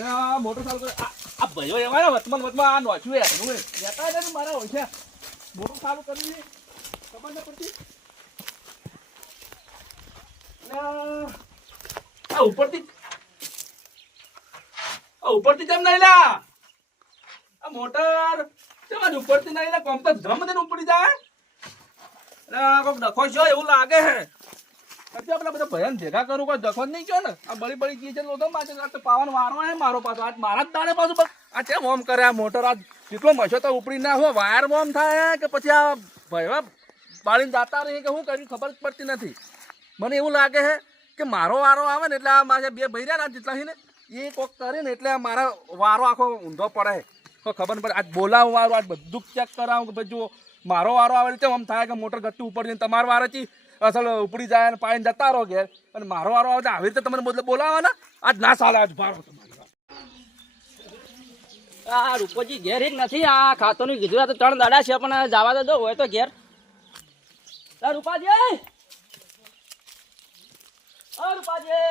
આ આ ભાઈઓ ને યાર લેતા નથી મારા હોય છે. મોટર ચાલુ કરી ખબર ન પડતી. આ ઉપરથી આ ઉપરથી કેમ નહીં લા આ મોટર ઉપરથી નહીં લા કોમ તો ધમ દઈને ઉપડી જાય. આ ડખો છે એવું લાગે હે. પછી આપડે બધા ભયન ભેગા કરું, કોઈ દખો નહીં કયો ને? આ બળી બળી ગઈ છે લોકો માથે. તો પાવન વારો હે મારો પાછો. આજ મારા જ પાછું આ કેમ કરે આ મોટર? આજ કેટલો મશો તો ઉપડી ના હોય. વાયર ઓમ થાય કે પછી આ ભયવા બાળીને જાતા રહે કે શું કર્યું? ખબર જ પડતી નથી. મને એવું લાગે છે કે મારો વારો આવે ને એટલે આ મારે બે ભાઈ રહ્યા ને જેટલા છે ને, એ કોક કરે ને એટલે મારા વારો આખો ઊંધો પડે તો ખબર પડે. આજ બોલાવું વારો, આજ બધું ચેક કરાવું કે ભાઈ જો મારો વારો આવે એટલે આમ થાય કે મોટર ગટ્ટુ ઉપર જઈને તમારો વારો અસલ ઉપડી જાય અને પાણી જતા રહો ઘેર. અને મારો વારો આવે આવી રીતે તમને બદલે બોલાવવાના આજ ના સાલે, આજ ભારો આ રૂપોજી ઘેર જ નથી, આ ખાતોનું કીધું તો ત્રણ દાડા છે, પણ જવા તો દો હોય તો ઘેર. રૂપાજી રૂપાજી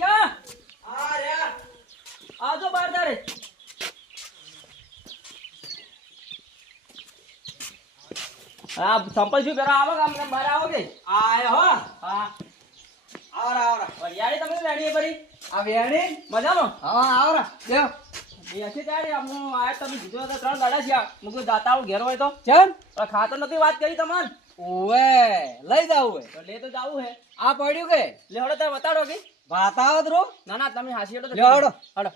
ઘેર બાર તારે આ સંપલ શું પેલા આવો કામ બહાર આવો કે? આ હો. હા. આવરા આવરા. વરિયાળી તમે રેડી પડી? આ વેણી મજામાં? હા આવરા. બેસી તારી આમ આ તમે તો ત્રણ દાડા છે મુકું દાતા આવું ઘેર હોય તો. ચલ ખાતર નથી વાત કરી તમારે? લઈ જાવું હે તો લે તો જાવું હે. આ પડ્યું કે? લે હડો તમે બતાડો કે? ભાતાવત રો ના ના તમે હાસી હડો હડો. હડો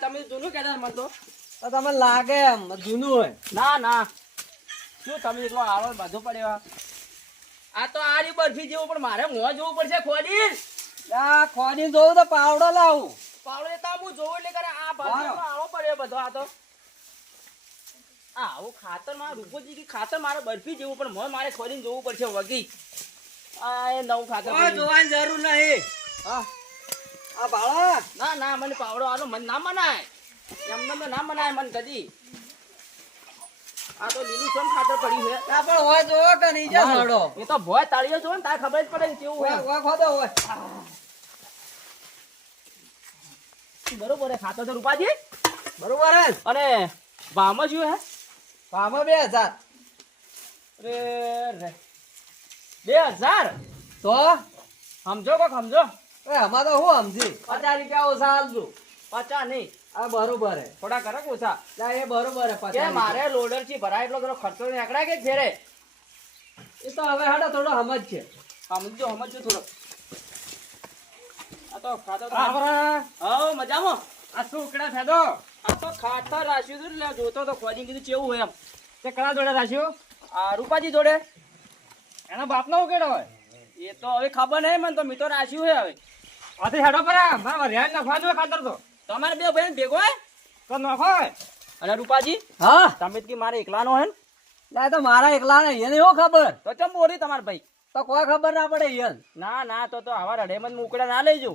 તમે જૂનું કહેતા મને તો. તો લાગે એમ જૂનું હોય. ના ના. શું તમે એટલો આવો બધું પડ્યો? આ તો આરી બરફી જેવું પણ મારે મોં જોવું પડશે ખોડી આ ખોદી જોવું તો પાવડો લાવું. પાવડો લેતા હું જોવું એટલે કરે આ બરફી આવો પડ્યો બધો આ તો. આ આવું ખાતર મારા રૂપોજી કે ખાતર મારે બરફી જેવું પણ મોં મારે ખોલીને જોવું પડશે વગી. આ એ નવું ખાતર. જોવાની જરૂર નહીં. હા. આ બાળા ના ના મને પાવડો આનો મને ના મનાય. એમને તો ના મનાય મને કદી. આ તો લીલું સમ ખાતર પડી છે. આ પણ હોય જોવો કે નહીં જો. હડો એ તો ભોય તાળીઓ છો ને તારે ખબર જ પડે ને કેવું હોય. હોય ખોદો હોય. બરોબર હે ખાતર તો રૂપાજી? બરોબર હે ને? અને ભાવમાં શું હે ભાવમાં બે હજાર. રે રે. બે હજાર? તો? સમજો કોક સમજો એ અમારે તો હું સમજી? પચાસ રૂપિયા ઓછા આલજો પચાસ નહીં. આ બરોબર હે. થોડા કરો ઓછા? ના એ બરોબર હે પચાસ મારે લોડરથી ભરાય એટલો બધો ખર્ચો નીકળાય કે ઘેરે એ તો હવે હાડો થોડો સમજ છે સમજો સમજો થોડો. આ તો હઉ મજામાં? આ શું ઉકડા ફેદો? આ તો ખાતર રાખ્યું હતું એટલે જોતો તો ખોજી કીધું કેવું હોય એમ. તે કલા જોડે રાખ્યો? આ રૂપાજી જોડે. એના બાપનો ઉકેડો હોય? એ તો હવે ખબર નહીં મને તો મીઠો રાખ્યું હે હવે. આથી હેડો પરા મારા નખવા જોઈએ ખાતર તો. તમારે બે ભાઈ ભેગો હોય? તો નખો હોય અને રૂપાજી હા. તમે કે મારે એકલાનો હે ને? તો મારા એકલા ને એને એવું ખબર. તો ચમ બોરી તમાર ભાઈ? તો કોઈ ખબર ના પડે ના ના તો તો આવા મને મુકડા ના લેજો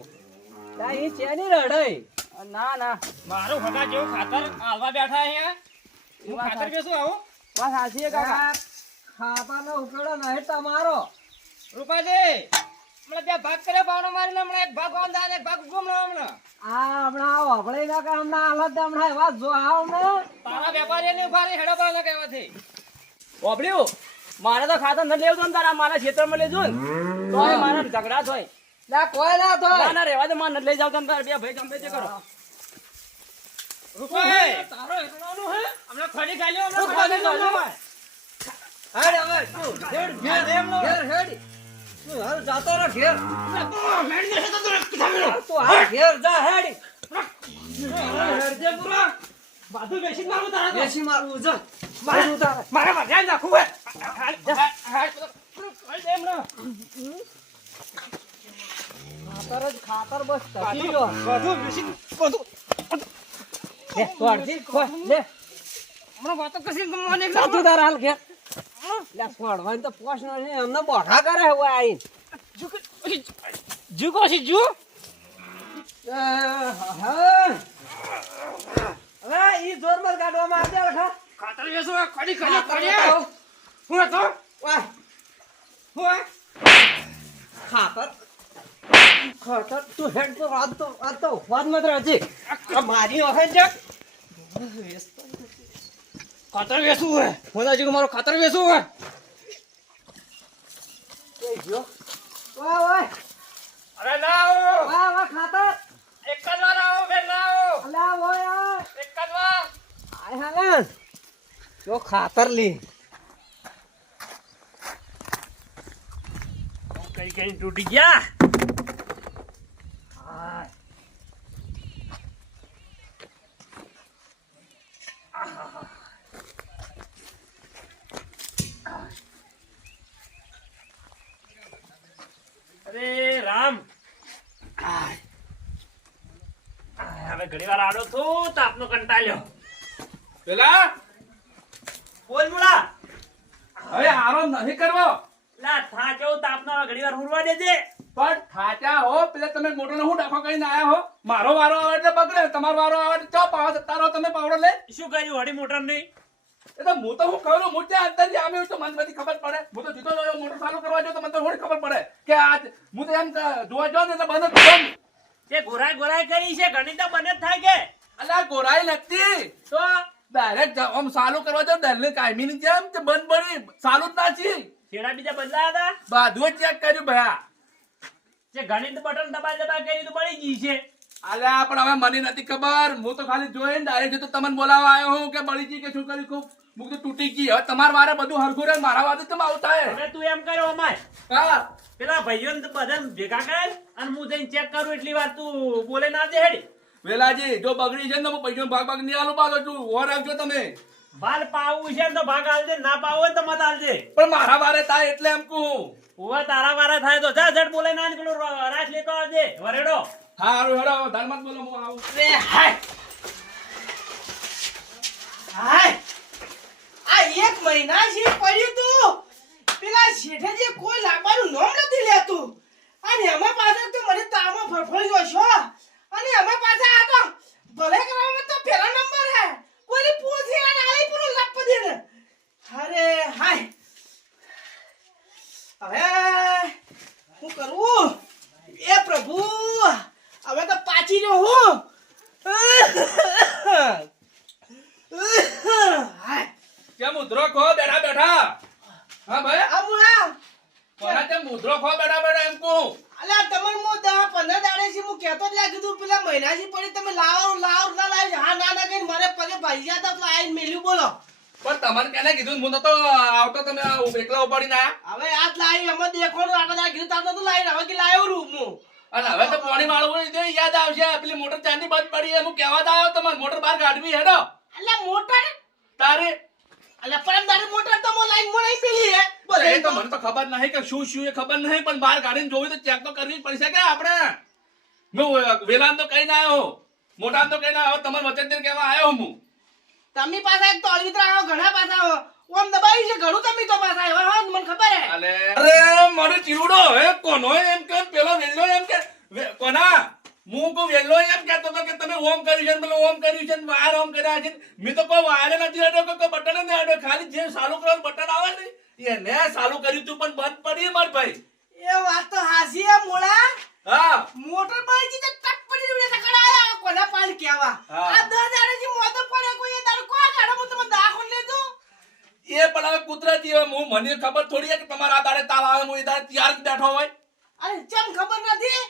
ના એ ચેની રડાઈ ના ના. મારું ખગા જેવું ખાતર હાલવા બેઠા અહીંયા. હું ખાતર બેસું આવું? વાત સાચી કાકા. ખાતાનો ઉકેડો નહીં તમારો રૂપાજી હમણાં બે ભાગ કરે પાવડો મારી હમણાં એક ભાગ વાંધા ને એક ભાગ ગુમણો હમણાં આ હમણાં વપડે ના કે હમણાં હાલત હમણાં એવા જો આવ ને. તારા વેપારી ને ઊભા રહી હેડો પાવડો કહેવાથી. ઓબળ્યું મારે તો ખાતર નથી લેવું ને તારા મારા ખેતરમાં લેજો ને. તો મારા ઝઘડા થાય ના કોઈ ના ના થાય. ના રેવા દે માં લઈ જાવ તમે બે ભાઈ ગમે તે કરો. રૂપાજી તારો એકલાનો હે? અમને ખડી ગાલ્યો અમને ખડી ખાલ્યો. હેડ હવે તું હેડ ઘેર ઘેર હેડ તું હાલ જાતો રે ઘેર તું હાલ ઘેર જા હેડ. હેડ દે પૂરા. બાધુ બેસી મારું તારા બેસી મારું જા. મારું તારે માં ધ્યાન નાખવું હે. હાલ, હાલ, હાલ, એમ ના. ખાતર જ ખાતર બસ તકી લો. બધું મશીન બધું લે તોડતી ખો લે. હમણાં વાતો કરશે મને સાચું તાર હાલ ઘેર. લે ફોડવાની તો પોશ નથી અમને બોઢા કરે હવે આઈ જુ કહો છે જુ હવે ઈ જોરમર કાઢવામાં આવજે વખા ખાતર તું હેડ તો આ તો આ તો વાત મત રહેજે આ મારી વખત જક ખાતર વેસું હોય. હું હજુ મારું ખાતર વેસું હોય. એ જો વાહ વાહ અરે ના આવો. વાહ વાહ ખાતર એક જ વાર આવો, ફેર ના આવો. અલા ઓય ઓય એક જ વાર. આય હાલન જો ખાતર લી કઈ કઈ તૂટી ગયા અરે રામ હવે ઘણી વાર આડો છો તાપનો કંટાળ્યો પેલા બોલ બોલા હવે આરો નથી કરવો લા થાચો તાપનો ઘણી વાર હુરવા દેજે પણ થાચા હો પેલા તમે મોટો હું ડાખો કરીને આયા હો? મારો વારો આવે એટલે બગડે તમારો વારો આવે એટલે ચો પાવ તારો તમે પાવડો લે. શું કર્યું હડી મોટર નહીં? એ તો હું તો હું કહું હું ત્યાં અંદર આમે તો મને બધી ખબર પડે. હું તો જીતો રહ્યો મોટર ચાલુ કરવા જો તો મને તો થોડી ખબર પડે કે આજ હું તો એમ જોવા જાઉં ને એટલે બંધ જ બંધ તે ગોરાઈ ગોરાઈ કરી છે ઘણી તો બને જ થાય કે. અલા ગોરાઈ નથી. તો? ડાયરેક્ટ આમ ચાલુ કરવા જાવ દિલ્હી કાયમી ની જેમ તે બંધ પડી ચાલુ જ ના છે. છેડા બીજા બદલાયા હતા? બાધું ચેક કર્યું ભયા. જે ગણિત બટન દબાઈ દબાઈ કરી તો પડી ગઈ છે. અલ્યા પણ હવે મને નથી ખબર. હું તો ખાલી જોઈને ડાયરેક્ટ તો તમને બોલાવવા આવ્યો હું કે બળી ગઈ કે શું કરી ખૂબ મુક તો તૂટી ગઈ. હવે તમાર વારે બધું હરખું રહે મારા વારે તમે આવતા હે હવે તું એમ કર્યો અમાર. હા. પેલા ભાઈઓ ને બધા ભેગા કરે અને હું જઈને ચેક કરું એટલી વાર તું બોલે ના દે હેડી. વેલાજી જો બગડી છે ને તો હું ભાગ ભાગ નહીં આલો પાછો તું ઓર રાખજો તમે. બાલ પાવું છે ને તો ભાગ આલજે ના પાવું તો મત આલજે. પણ મારા વારે થાય એટલે એમ કહું. ઓવા તારા વારા થાય તો જા ઝટ બોલે ના નીકળો. રાત લેતો આવજે. વરેડો. હા હારું હેડો ધર્મત બોલો હું આવું. અરે હાય. હાય. આ એક મહિના છે પડ્યું તું પેલા શેઠે જે કોઈ લાવવાનું નામ નથી લેતું. અને એમાં પાછળ તો મને તામાં ફરફરી છો અને એમાં પાછા આ તો ભલે કરવામાં તો પેલા નંબર હે. કોઈ પૂછી અને આલી પૂરું લપ દે ને અરે હાય હવે શું કરું એ પ્રભુ હવે તો પાછી રહ્યો હું હાય કેમ મુદ્રો ખો બેઠા બેઠા હા ભાઈ આ મુળા કોના કેમ મુદ્રો ખો બેઠા બેઠા એમ કહું અલ્યા તમને હું દસ પંદર દાડે થી હું કહેતો જ લાગ્યું તું પેલા મહિનાથી પડી તમે લાવો લાવો ના લાવી હા ના ના કઈ મારે પગે ભાઈ ગયા તા પેલા આઈને મેલ્યું બોલો પણ કેને કીધું હું તો આવતો તમે એકલા ઉપાડી ના હવે આજ લાવી અમે દેખોડું આટલા કીધું તાર તો લાવી હવે કે લાવ્યો રૂમ હું અને હવે તો પાણી માળવું તો યાદ આવશે પેલી મોટર ચાંદી બંધ પડી હું કહેવા આવ્યો તમારે મોટર બહાર કાઢવી હેડો. એટલે મોટર? તારે? અલ્યા પરમ તારે મોટર તો મો લાઈન અહીં પેલી હે. બોલે તો મને તો ખબર નહીં કે શું શું એ ખબર નહીં પણ બહાર કાઢીને જોવી તો ચેક તો કરવી જ પડશે કે આપણે? હું વેલાન તો કઈ ના આવ્યો. મોટા તો કઈ ના આવ્યો તમારે વચન કહેવા આવ્યો હું. તમે પાછા એક તો અળવિતરા આવો ઘણા પાછા આવો. ઓમ દબાઈ છે ઘણું તમે તો પાસા આવ્યા હા મને ખબર હે. અરે મારો ચીરુડો હે કોનો એમ કે પેલો વેલ્લો એમ કે? કોના? હું કો વેલ્લો એમ કહેતો તો કે તમે ઓમ કર્યું છે પેલો ઓમ કર્યું છે વાર ઓમ કર્યા છે મેં તો કોઈ વારે નથી આડો કોઈ બટન નથી આડો ખાલી જે ચાલુ કરવાનું બટન આવે ને એને ચાલુ કર્યું તું પણ બંધ પડી માર ભાઈ. એ વાત તો હાસી હે મોળા. હા. મોટર જી તો ટપ પડી ઉડે તકડાયા કોના પાલ કેવા. આ દસ દાડે જી મોતો પડે કોઈ ગાડો હું તમે દાખો લેજો એ પણ હવે કુદરતી હવે હું મને ખબર થોડી કે તમારા દાડે તાવ આવે હું એ દાડે તૈયાર જ બેઠો હોય. અરે ચમ ખબર નથી?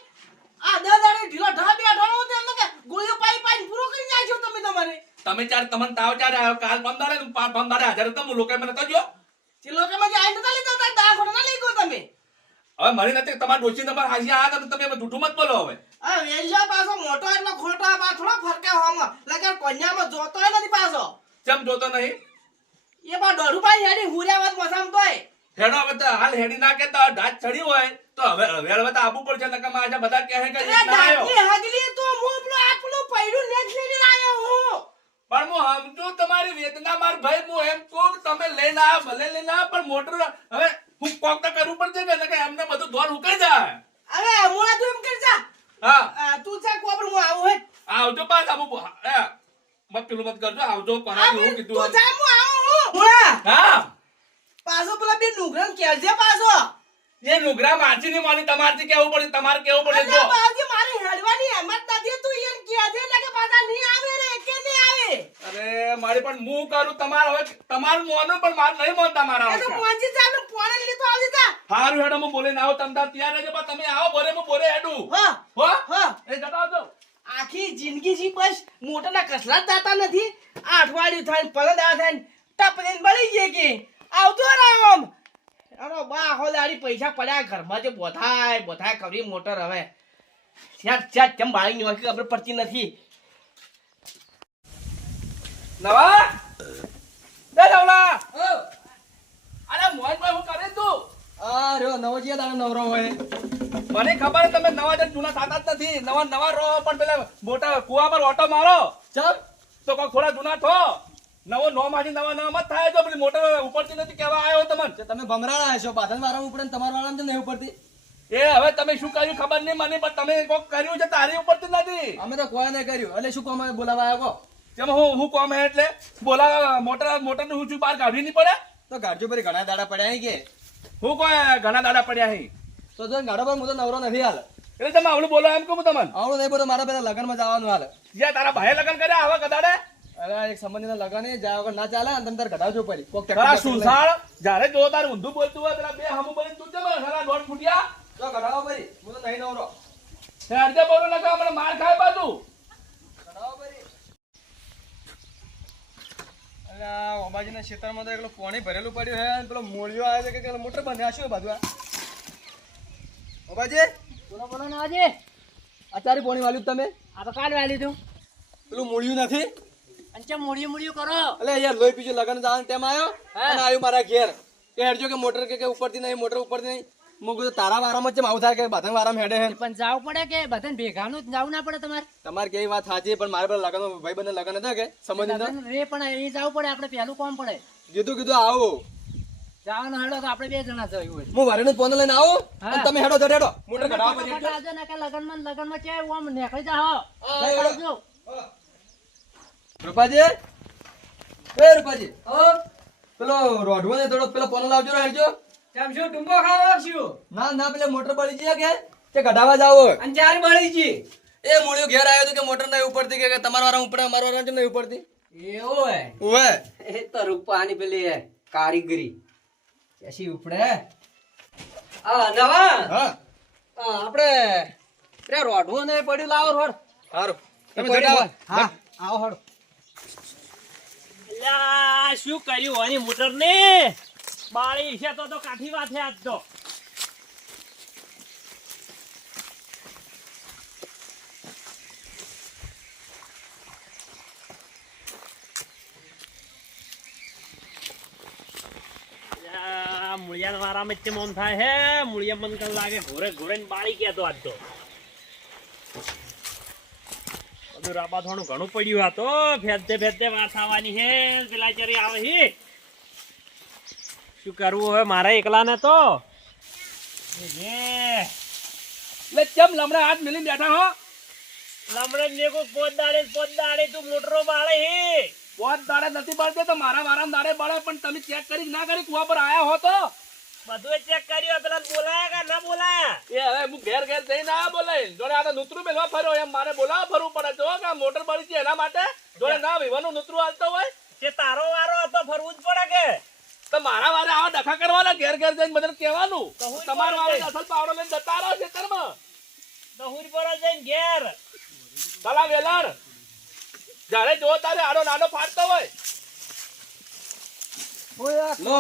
આ દસ દાડે ઢીલો ઢા બેઠો હું તો એમ કે ગોળીઓ પાઈ પાઈ પૂરો કરી નાખ્યો તમે તમારે. તમે ચાર તમને તાવ ચાર આવ્યો કાલ પંદારે પંદારે હાજર હતા હું લોકો મને તો જો લોકો માં આઈ નતા લીધા તા દાખો ના લઈ ગયો તમે. હવે મારી નથી તમારા ડોસી તમારા હાજી આ તો તમે જૂઠું મત બોલો હવે. આ વેલ્યો પાછો મોટો એટલો ખોટો આ થોડો ફરકે હોમાં લગર કોન્યામાં જોતોય નથી પાછો. ચમ જોતો નહીં? એ પણ દોઢું હેડી હુર્યા વાત મસામ તોય. હેડો હવે તો હાલ હેડી કે તો ચડી હોય. તો હવે હવે હવે તો આબુ પડશે નકરમાં આજે બધા કહે કે ના દાંતલી હગલી તો હું પેલું આપણો પૈડું નેટ લઈને આવ્યો હું. પણ હું સમજુ તમારી વેદના માર ભાઈ હું એમ કહું તમે લઈને આવો ભલે લઈને આવો પણ મોટર હવે હું કોક તો કરવું પડશે કે નકર એમને બધું દોર ઉકાઈ જાય. હવે મોડા તું એમ કરજા હા. તું ચા કોબર હું આવું હે. આવજો પાછ આબુ એ મત પેલું મત કરજો. આવજો કોના હું કીધું તું જા હું આવું હું. હા. પાછો પેલા બે નુગરન કેજે પાછો. એ નુગરા મારથી ની માની તમારથી કેવું પડે? તમારે કેવું પડે? જો. બાજી મારી હેડવાની હિંમત નથી. તું એમ કેજે ને કે પાછા નહીં આવે રે કે નહીં આવે? અરે મારી પણ હું કરું તમાર હવે તમારું મોનો પણ માર નહીં મોન તમારા તો હવે. પહોંચી જા ને પોણે લીધો આવી જા. હારું હેડો હું ના આવો તમ તાર ત્યાં રહેજો પણ તમે આવો ભરે હું બોરે હેડું. હા હો? હા. એ જતા આવજો. આખી જિંદગી જી બસ મોટાના કસલા દાતા નથી. આ અઠવાડિયું થાય પંદર દાડા થાય ને ટપ દઈને બળી ગયે કે. આવતો રામ અરે બા હો દાડી પૈસા પડ્યા ઘરમાં જે બોધાય બોધાય કરી મોટર હવે. ત્યાં ત્યાં કેમ બાળી ની વાંકી ખબર પડતી નથી. નવા? દે દવલા. અરે મોહનભાઈ હું કરે તું? આ રહ્યો નવો જે તારો નવરો હોય. મને ખબર તમે નવા જણ જૂના થતા જ નથી. નવા નવા રો પણ પેલા મોટા કુવા પર ઓટો મારો. ચમ તો કોઈ થોડા જૂના થો નવો નો માંથી નવા નવા મત થાય તો પેલી મોટર ઉપરથી નથી કેવા આવ્યો તમને. તમે ભમરાણા છો બાધન વાળા ઉપર ને તમારા વાળા નહીં ઉપડતી. એ હવે તમે શું કર્યું ખબર નહીં મને પણ તમે કોક કર્યું છે તારી ઉપરથી નથી. અમે તો કોઈ નહીં કર્યું. એટલે શું કોમ બોલાવા આવ્યો હું હું કોમ હે એટલે? બોલા મોટર મોટરનું હું બહાર કાઢવી નહીં પડે? તો ગાડજો પર ઘણા દાડા પડ્યા કે? હું કોઈ ઘણા દાડા પડ્યા હી? તો જો ગાડો પર હું તો નવરો નથી હાલ. એટલે તમે આવડું બોલો એમ કહું તમને? આવડું નહીં બોલો મારા પેલા લગ્નમાં જવાનું હાલ. જ્યાં તારા ભાઈ લગ્ન કર્યા આવા કદાડે? અરે એક સંબંધીના લગન એ જાય વગર ના ચાલે અને તમે તારે ઘટાડજો પડી. કોક તારા સુસાળ જ્યારે જો તારે ઊંધું બોલતું હોય તારા બે હમું બોલીને તું કેમ સારા દોઢ ફૂટ્યા? તો ઘટાડો પડી હું તો નહીં નવરો. તે અડધે બોલો લગા મને માર ખાય બાજુ ઘટાડો પડી આ ઓબાજીના ખેતરમાં તો એકલો પાણી ભરેલું પડ્યું છે અને પેલો મોળિયો આવે છે કે પેલો મોટર બંધ શું બાજુ આ? ઓબાજી બોલો બોલો ને આજે અત્યારે પાણી વાલ્યું તમે? આ તો કાલ વાલી તું પેલું મૂળ્યું નથી? અંચે મૂળિયું મૂળિયું કરો. એટલે યાર લોહી પીછું લગન જવાનું તેમ આવ્યો. અને આવ્યું મારા ઘેર. કે હેડજો કે મોટર કે કે ઉપરથી નહીં મોટર ઉપરથી નહીં. હું કીધું તારા વારામાં ચેમ આવું થાય કે બાધન વારામાં હેડે હે? પણ જાવું પડે કે બધાને ભેગાનું જ ના પડે તમારે? તમારે કેવી વાત સાચી પણ મારે પેલા લગન ભાઈ બંને લગન હતા કે સમજી રે પણ એ જવું પડે આપણે પહેલું કોમ પડે. કીધું કીધું આવું. જવાનું હેડો તો આપણે બે જણા જવું હોય. હું વારીનું ફોન લઈને આવું અને તમે હેડો જડ હેડો. મોટર કઢાવવા પછી આવજો ને કે લગનમાં લગનમાં છે ઓમ નીકળી જાઓ? હા, જઈ હેડો. આવજો. રૂપાજી? એ રૂપાજી. પેલો રોઢવો ને થોડો પેલો પોનો લાવજો ને કેમ શું ટુંબો ખાવા શું ના ના પેલે મોટર પડી ગયા કે? કે કઢાવા જાવ અને ચાર બળી ગઈ? એ મૂળ્યો ઘેર આવ્યો તો કે મોટર નહીં ઉપડતી કે કે તમારા વાળા ઉપડે અમારા વાળા નહીં ઉપડતી? એવો હે ઓવે એ તો રૂપાની પેલી હે, કારીગરી. કેસી ઉપડે? આ નવા? હા. આપણે રે રોઢવું ને પડ્યું લાવો રોડ સારું તમે જડાવો. હોય. હા આવો હળ શું કર્યું આની મોટર ને બાળી છે તો તો કાઠી વાત આજ તો. મુળિયા વારામાં જ તે થાય હે. મૂળિયા મન કર લાગે ઘોરે ઘોરે બાળી ગયા તો આજ તો. બધું રાબા થોડું ઘણું પડ્યું આ તો. ફેરતે ફેરતે વાત આવવાની હે. પેલા ચરી આવે હે. શું કરવું હવે? મારે એકલાને તો. એટલે કેમ લમડા હાથ મિલી બેઠા હો? લમણે ને કો પોત દાડે પોત દાડે તું મોટરો બાળે હે. પોત દાડે નથી બળતો તો મારા દાડે બળે પણ તમે ચેક કરી ના કરી કુવા પર આયા હો તો? બધું ચેક કર્યો પેલા બોલાયા કે ના બોલાયા? એ હવે હું ઘેર ઘેર જઈને આ બોલાય. જોડે આ તો નૂતરું મેલવા ફર્યો એમ મારે બોલાવા ફરવું પડે. તો કે મોટર બળી છે એના માટે જોડે ના વિવાનું નૂતરું હાલતો હોય. તે તારો વારો હતો ફરવું જ પડે કે? તો મારા વારે આવા ડખા કરવાના ઘેર ઘેર જઈને બધા કહેવાનું. તમારા વારે અસલ પાવડો લઈને જતા રહો ખેતરમાં. તો દહુર પર જઈને ઘેર. તલા વેલાર. જ્યારે જો તારે આડો નાનો ફાડતો હોય. લો.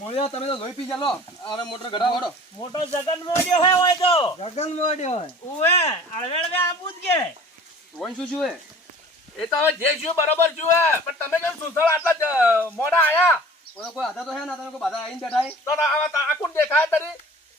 મોળિયા તમે તો પી જા લો હવે મોટર કઢાવો હેડો. મોટો જગન મોડ્યો હોય તો. જગન મોડ્યો હોય. આપું જ કે. વન શું શું હે એ તો હવે જે શું બરોબર શું પણ તમે કેમ સુસળ આટલા મોડા આયા? કોઈ કોઈ આધા તો હે ના તમે કોઈ બાધા આઈને બેઠા તો આવા આખું દેખાય તરી.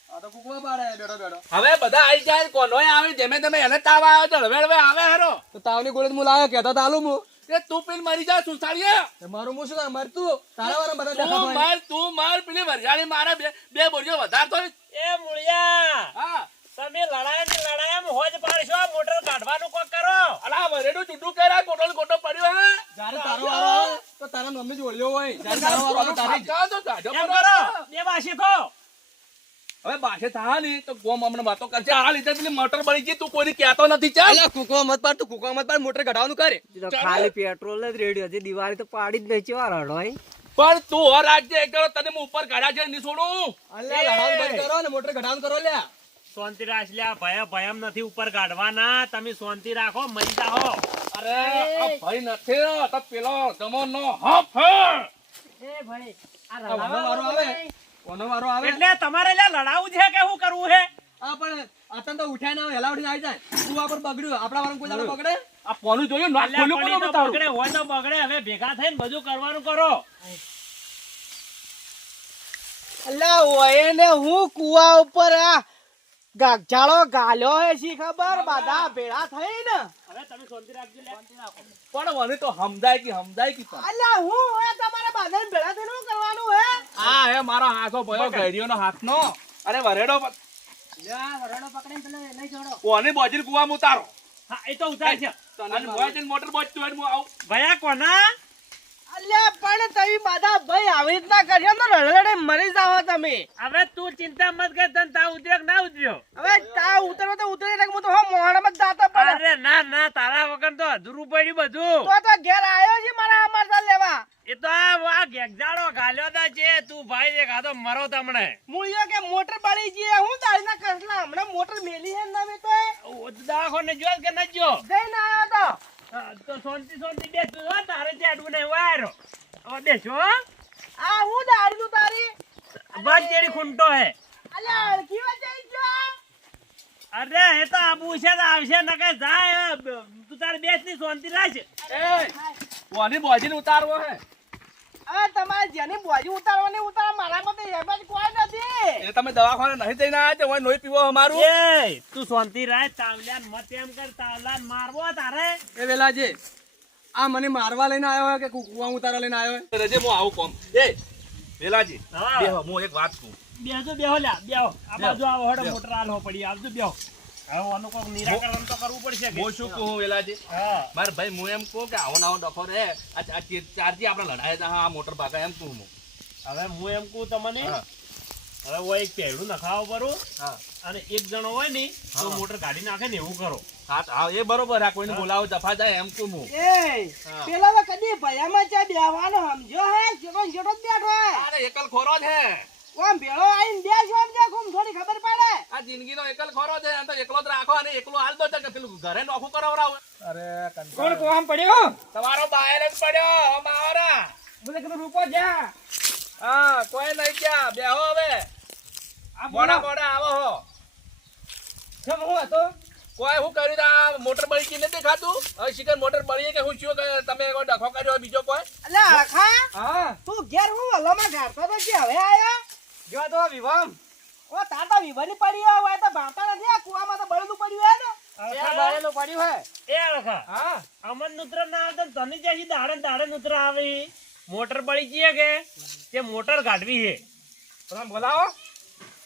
આ તો કુકવા પાડે બેઠો બેઠો. હવે બધા આઈ જાય કોનોય આવી જેમે તમે એને તાવ આવ્યો તો હવે હવે આવે હેરો. તો તાવની ગોળી તો હું લાવ્યો તો આલું હું એ તું પીને મરી જા સુસાડીએ. મારું મુ શું? મારે તું તારા વાળા બધા તું માર તું માર પેલી વરજાળી મારે બે બે વધારતો હોય. એ મૂળિયા. હા. તમે લડાય ને લડાય હોજ પાડશો મોટર કાઢવાનું કોક કરો. અલા વરેડું ચૂંટું કર્યા ગોટો ગોટો પડ્યો હે? જ્યારે તારો વારો તો તારા મમ્મી જ હોય. કાકા, તારો વારો તારે જ. તો ગાઢો કરો. કરો બે બા શીખો હવે બાસે થા ની તો ગોમ હમણાં વાતો કરશે. આ લીધે પેલી મોટર બળી ગઈ તું કોઈને કહેતો નથી ચાલ. અલ્યા મત પાડ તું મત પાડ મોટર ઘટાવાનું કરે. ખાલી પેટ્રોલ જ રેડી હતી દિવાળી તો પાડી જ નહીં ચેવા પણ તું હો રાજ્ય એક કરો તને હું ઉપર કાઢ્યા છે નહીં છોડું. અલ્યા લડાવાનું બંધ કરો ને મોટર ઘટાવાનું કરો લ્યા. શાંતિ રાખ લ્યા. ભયા ભયમ નથી ઉપર કાઢવાના તમે શાંતિ રાખો મરી જાઓ. અરે આ ભાઈ નથી તો પેલો જમોનો હફ એ ભાઈ આ આ વારો આવે. કોનો વારો આવે? એટલે તમારે લે લડાવું છે કે શું કરવું છે? આ પણ અતન તો ઉઠાય ના હેલા ઉઠીને આવી જાય. તું આ પર બગડ્યું. આપણા વાળા કોઈ દાડો બગડે? આ પોનું જોયું? ના ખોલ્યું કોનો કોનું બગડે હોય તો બગડે. હવે ભેગા થઈને બધું કરવાનું કરો. અલ્લા ઓય ને હું કુવા ઉપર આ ગાગજાળો ગાલ્યો હે શી ખબર? બધા ભેળા થઈ ને હવે તમે શાંતિ રાખજો લ્યા. પણ મને તો સમજાય કે સમજાય કે પણ. અલ્યા હું હવે તમારા બધાને ભેળા થઈને કરવાનું હે? આ હે મારો હાથો ભયો ગઈડીઓનો હાથનો. અરે વરેડો પ- રડો પકડીને પેલો લઈ જોડો. કોની બોજીર કુવામાં ઉતારો? હા એ તો ઉતાર છે. અને મોટર ને હું આવું. ભયા કોના? અલ્યા પણ તમે બધા ભાઈ આવી રીતના કરશો તો રડરડે મરી જાઓ તમે. હવે તું ચિંતા મત કર તને તા ઉતર્યો ના ઉતર્યો? હવે તા ઉતરવો તો ઉતરી નાખ હું તો હો જ દાતા પડે અરે ના ના તારા વગર તો અધૂરું પડ્યું બધું. તો તો ઘેર આવ્યો છે મારા અમારતા લેવા. એ તો આ આ ગાલ્યો તા છે તું ભાઈ દેખ આ મરો તમને. મૂળિયો કે મોટર બળી ગઈ હું તારીના કસલા હમણાં મોટર મેલી ને તો. દવાખાને જો કે ન જો જઈને આવ્યો તો. હા, તો શાંતિ શાંતિ બેસ તું હો, તારે ચેડવું નહીં વાયરો હવે બેસો. આ હું દારૂ તું તારી બસ જેડી ખૂંટો હે. અલ્યા અડકી વચાઈ ગયો. અરે એ તો આબુ છે આવશે ન કે જાય. તું તારે બેસની શાંતિ લાશે એ બોજીલ ઉતારવો હે. હવે તમારે જેની બોજી ઉતારવાની ઉતાર મારા માટે હેબત કોઈ નથી. એ તમે દવાખાને નહીં જઈને આવ્યા તો હોય પીવો અમારું. એ તું શાંતિ રાય તાવલિયાન મત એમ કર તાવલાન મારવો તારે. એ વેલાજી આ મને મારવા લઈને આવ્યો કે કૂકવા ઉતારવા લઈને આવ્યો રજે હું આવું કોમ. એ વેલાજી હા. બેહો હું એક વાત કહું. બેસો બેહો લ્યા બેહો. આ બાજુ આવો હડો મોટર આલો હો પડી આવજો બેહો. આનું કોક નિરાકરણ તો કરવું પડશે હું શું કહું વેલાજી હા. માર ભાઈ હું એમ કહું કે આવો નાવો ડખો રે. આ આ આપણે લડાય તા આ મોટર ભાગા એમ કહું હું. હવે હું એમ કહું તમને હવે હું એક પેડું નખાવો પરું અને એક જણો હોય ને તો મોટર કાઢી નાખે ને એવું કરો. હા હા, એ બરોબર. આ કોઈને બોલાવો દફા જાય એમ કહું હું. એ પેલા તો કદી ભયામાં ચા બેવાનો સમજો હે? જેટલો ને જેટલો બેઠો હે. અરે એકલ ખોરો છે ઓમ ભેળો આઈને બેસો એમ દેખો થોડી ખબર પડે. આ જિંદગીનો એકલ ખોરો છે આ તો એકલો જ રાખો અને એકલો હાલ દો કે પેલું ઘરે નોખું કરાવરાવો અરે કોણ કોમ પડ્યો? તમારો બાયર જ પડ્યો માવરા. બોલે કે રૂપો જા હા કોઈ નહીં ગયા. બેહો હવે. આ મોડા મોડા આવો હો. કેમ હું હતો? કોઈ હું કર્યું તા? આ મોટર બળી ગઈ નથી ખાતું હવે શિકર મોટર બળી કે હું શું કે તમે કોઈ ડખો કર્યો બીજો કોઈ? અલ્યા આખા હા. તું ઘેર હું વલ્લામાં ગાડતો તો કે હવે આયો? જો તો વિવામ ઓ તાર તો વિવાની પડી હોય તો ભાવતા નથી. આ કુવામાં તો પડ્યું હે ને. એ બળેલું પડ્યું હે એ અળખા હા. અમન નુત્ર ના આવતો ને તને જ્યાંથી દાડે દાડે નુત્ર આવે મોટર પડી ગઈ કે? તે મોટર કાઢવી છે. તમે બોલાવો.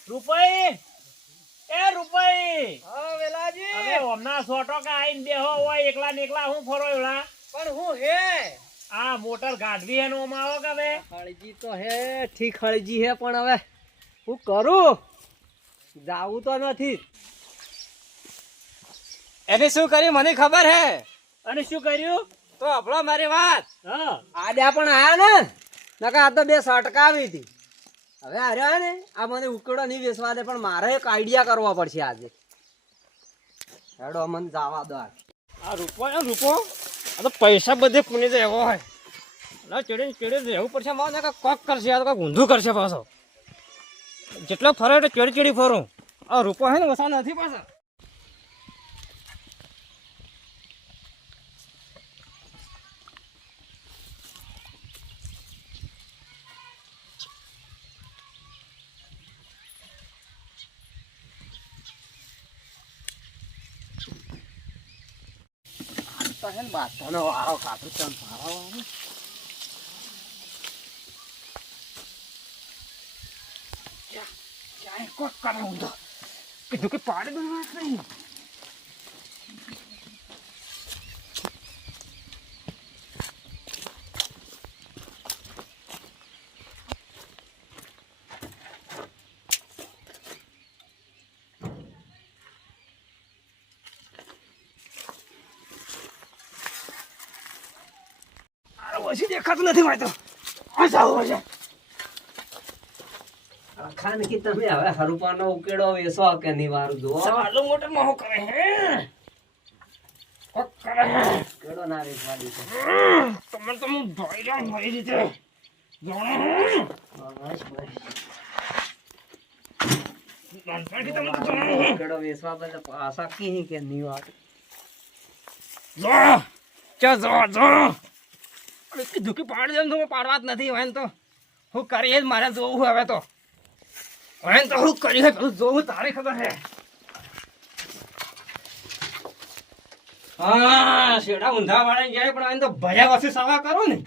રૂપાઈ. એ રૂપાઈ. હા વેલાજી. હવે હમણાં સો ટકા આઈને બેહો હોય એકલા ને એકલા હું ફરો એવડા? પણ હું હે? આ મોટર ગાઢવી એનો ઓમાં આવો કે હવે? હળજી તો હે ઠીક હળજી હે પણ હવે હું કરું? જાવું તો નથી. એને શું કર્યું? મને ખબર હે. અને શું કર્યું? તો આપણો મારી વાત. હા. આડ્યા પણ આયા ને? નકા આ તો બે સટકાવી હતી. હવે આર્યા ને આ મને ઉકળો નહીં વેચવા દે પણ મારે એક આઈડિયા કરવો પડશે આજે. હેડો મને જવા દો આ. આ રૂપો રૂપો? આ તો પૈસા બધે પુણે તો એવો હોય. એટલે ચડે ચડે રહેવું પડશે મારે ને કોક કરશે, આ તો કંઈક ઊંધું કરશે પાછો. જેટલો ફરો એટલે ચડી ચડી ફરું. આ રૂપો હે ને વસા નથી પાછા. તો હે ને બાદશાહનો વારો કાઢું મારો વારો. ક્યાં- ક્યાંય કોક કરે ઊંધો. કીધું કે પાડી દઉં નહીં ઓછી દેખાતું નથી હોય તો આ છે ખાન કે તમે હવે હરુપાનો ઉકેડો વેસો કે નિવાર વારું જો ચાલો મોટરમાં કરે હે? કરે હે? ઉકેડો ના વેસવા દીધો તમે તો હું ભાઈ જાઉં ભાઈ રીતે. જાણે હે? બસ બસ. ઉકેડો વેસવા બદલે આશા કી કે નિવાર વારું જો ચા જો જો. અરે કીધું પાડી દે તો પાડવા જ નથી હોય તો. હું કરીએ જ મારે જોવું હવે તો. હોય તો હું કરી હે પેલું જોવું તારી ખબર હે. હા શેડા ઊંધા વાળા જાય પણ એને તો ભયા વસ્તી સવા કરો ને.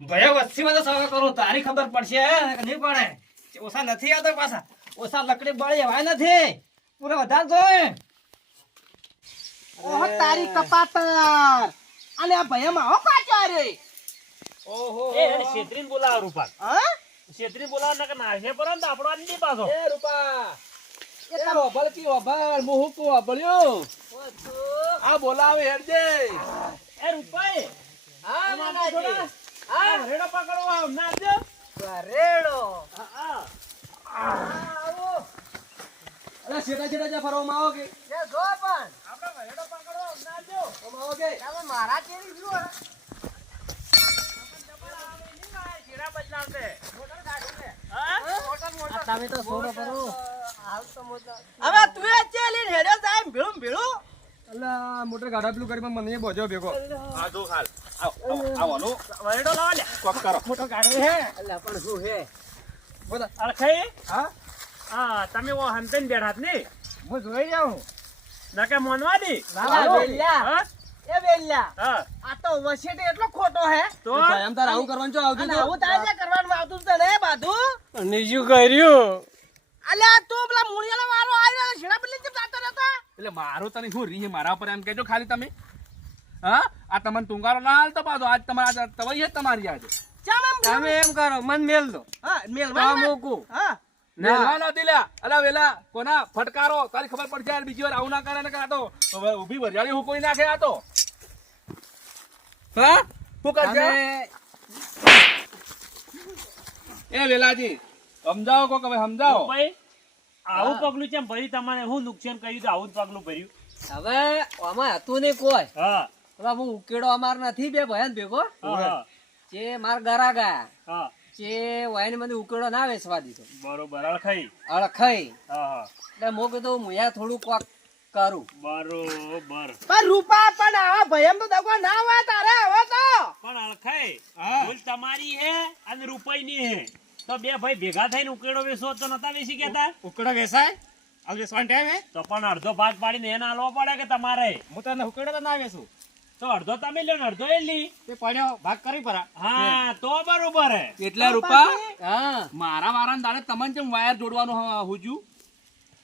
ભયા વસ્તીમાં તો સવા કરું, તારી ખબર પડશે નહીં પડે. ઓછા નથી આવતા પાછા. ઓછા લકડી બળી એવાય નથી. પૂરા વધારે જોઈએ ઓહ, તારી કપાતર અને આ ભયમાં હો પાછો. રે. ઓહો. એ એને છેતરીને બોલાવો રૂપા હા? છેતરીને બોલાવો ને કે નાશે પર ને આપણો આજ નહીં પાછો. એ રૂપા એ ઓભળ કી ઓભળ મુહુ કો ઓભળ્યો આ બોલાવે હેડજે. એ રૂપાઈ હા થોડા આ રેડો પકડો આવ ના દે રેડો. હા અલા છેટા છેટા જા ફરવામાં આવો કે? જો પણ. આપણે રેડો પકડો ના દો આવો કે? તમે મારા કેરી જુઓ શેરા બદલાવશે? આ તમે તો છોડો કરો. હાલ તો મોટા હવે તું એ ચે લઈને હેડ્યો જાય ભીડું ભીડું? અલા મોટર ગાડા પેલું કરી મને બોજો ભેગો. આ દો હાલ. આવવાનું. રેડો લાવ લે કોક કરો. મોટો ગાડો હે અલ્લા પણ શું હે અળખાઈ? હા? હા તમે ઓ હંતન બેઠા ને હું જોઈ જાઉં. નકે મોનવા દી ના વેલ્યા હા? એ આ તો વસેટ એટલો ખોટો હે. તો? એમ તાર આવું કરવાનું છો? આવતું અને આવું તારે કરવાનું આવતું જ તને બાધુ. નીજું કર્યું? અલ્યા તું પેલા મુણિયાનો વારો આવ્યો શેડા પેલી જેમ જાતો રહેતો? એટલે મારું તને શું રી મારા પર એમ કહેજો ખાલી તમે. હા? આ તમને ટુંગારો ના હાલતો પાછો. આજ તમારા આજ તવાઈ છે તમારી આજે તમે એમ કરો મન મેલ દો. હા મેલ મેલવા મૂકું. હા. મેલવાનો દિલ્યા અલા વેલા કોના ફટકારો? તારી ખબર પડશે યાર બીજી વાર આવું ના કરે ને કે તો? હવે ઊભી વરિયાળી હું કોઈ નાખે આ તો? હા? શું કરશે એ વેલાજી સમજાવો કોક હવે સમજાવો. ભાઈ આવું પગલું કેમ ભર્યું તમારે? હું નુકસાન કર્યું તો આવું પગલું ભર્યું. હવે આમાં હતું નહીં કોઈ. હા. હવે હું ઉકેડો અમાર નથી બે ભયન ભેગો. હા જે માર ગરા ગયા. હા. જે વાયને મને ઉકેડો ના વેચવા દીધો બરોબર અળખાઈ અળખાઈ હા હા. એટલે મો કીધું મુયા થોડું કોક કરું. બરોબર. પણ રૂપા પણ આવા ભયમ તો દગો ના હોય તારે હવે તો. પણ અળખાઈ ભૂલ તમારી હે અને રૂપાઈની હે. તો બે ભાઈ ભેગા થઈને ઉકેડો વેચો તો નતા વેચી કેતા? ઉકડો વેસાય? આવ વેસવાનો ટાઈમ હે. તો પણ અડધો ભાગ પાડીને એને આલવો પડે કે તમારે? હું તને ઉકેડો તો ના વેસું. તો અડધો તમે લ્યો ને અડધો એ લી તે પડ્યો. ભાગ કરી પરા. હા તો બરોબર હે. એટલે રૂપા? હા. મારા વારા દાડે તમને જેમ વાયર જોડવાનું હ- હુજ્યું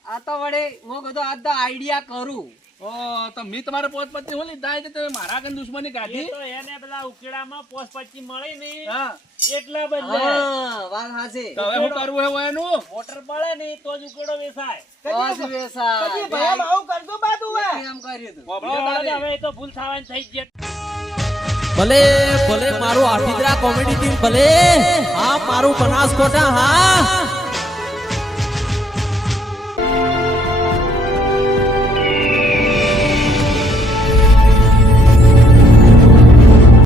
આ તો વડે હું બધો આજ આઈડિયા કરું. ઓ તો મેં તમારે પચી હું લીધા છે તમે મારા આગળ દુશ્મની કાઢી તો એને પેલા ઉકેડામાં પોસ પચી મળી નહીં. હા. એટલા બદલે. હા હાચી તો હવે શું કરવું હે એનું? મોટર પડે ને તો જ ઉકેડો વેસાય. આવું બાધુ હે એમ કર્યું તું હવે હવે તો ભૂલ થવાની થઈ જ છે ભલે ભલે મારું આઠીદરા કોમેડી ટીમ ભલે હા મારું બનાસકોટા હા.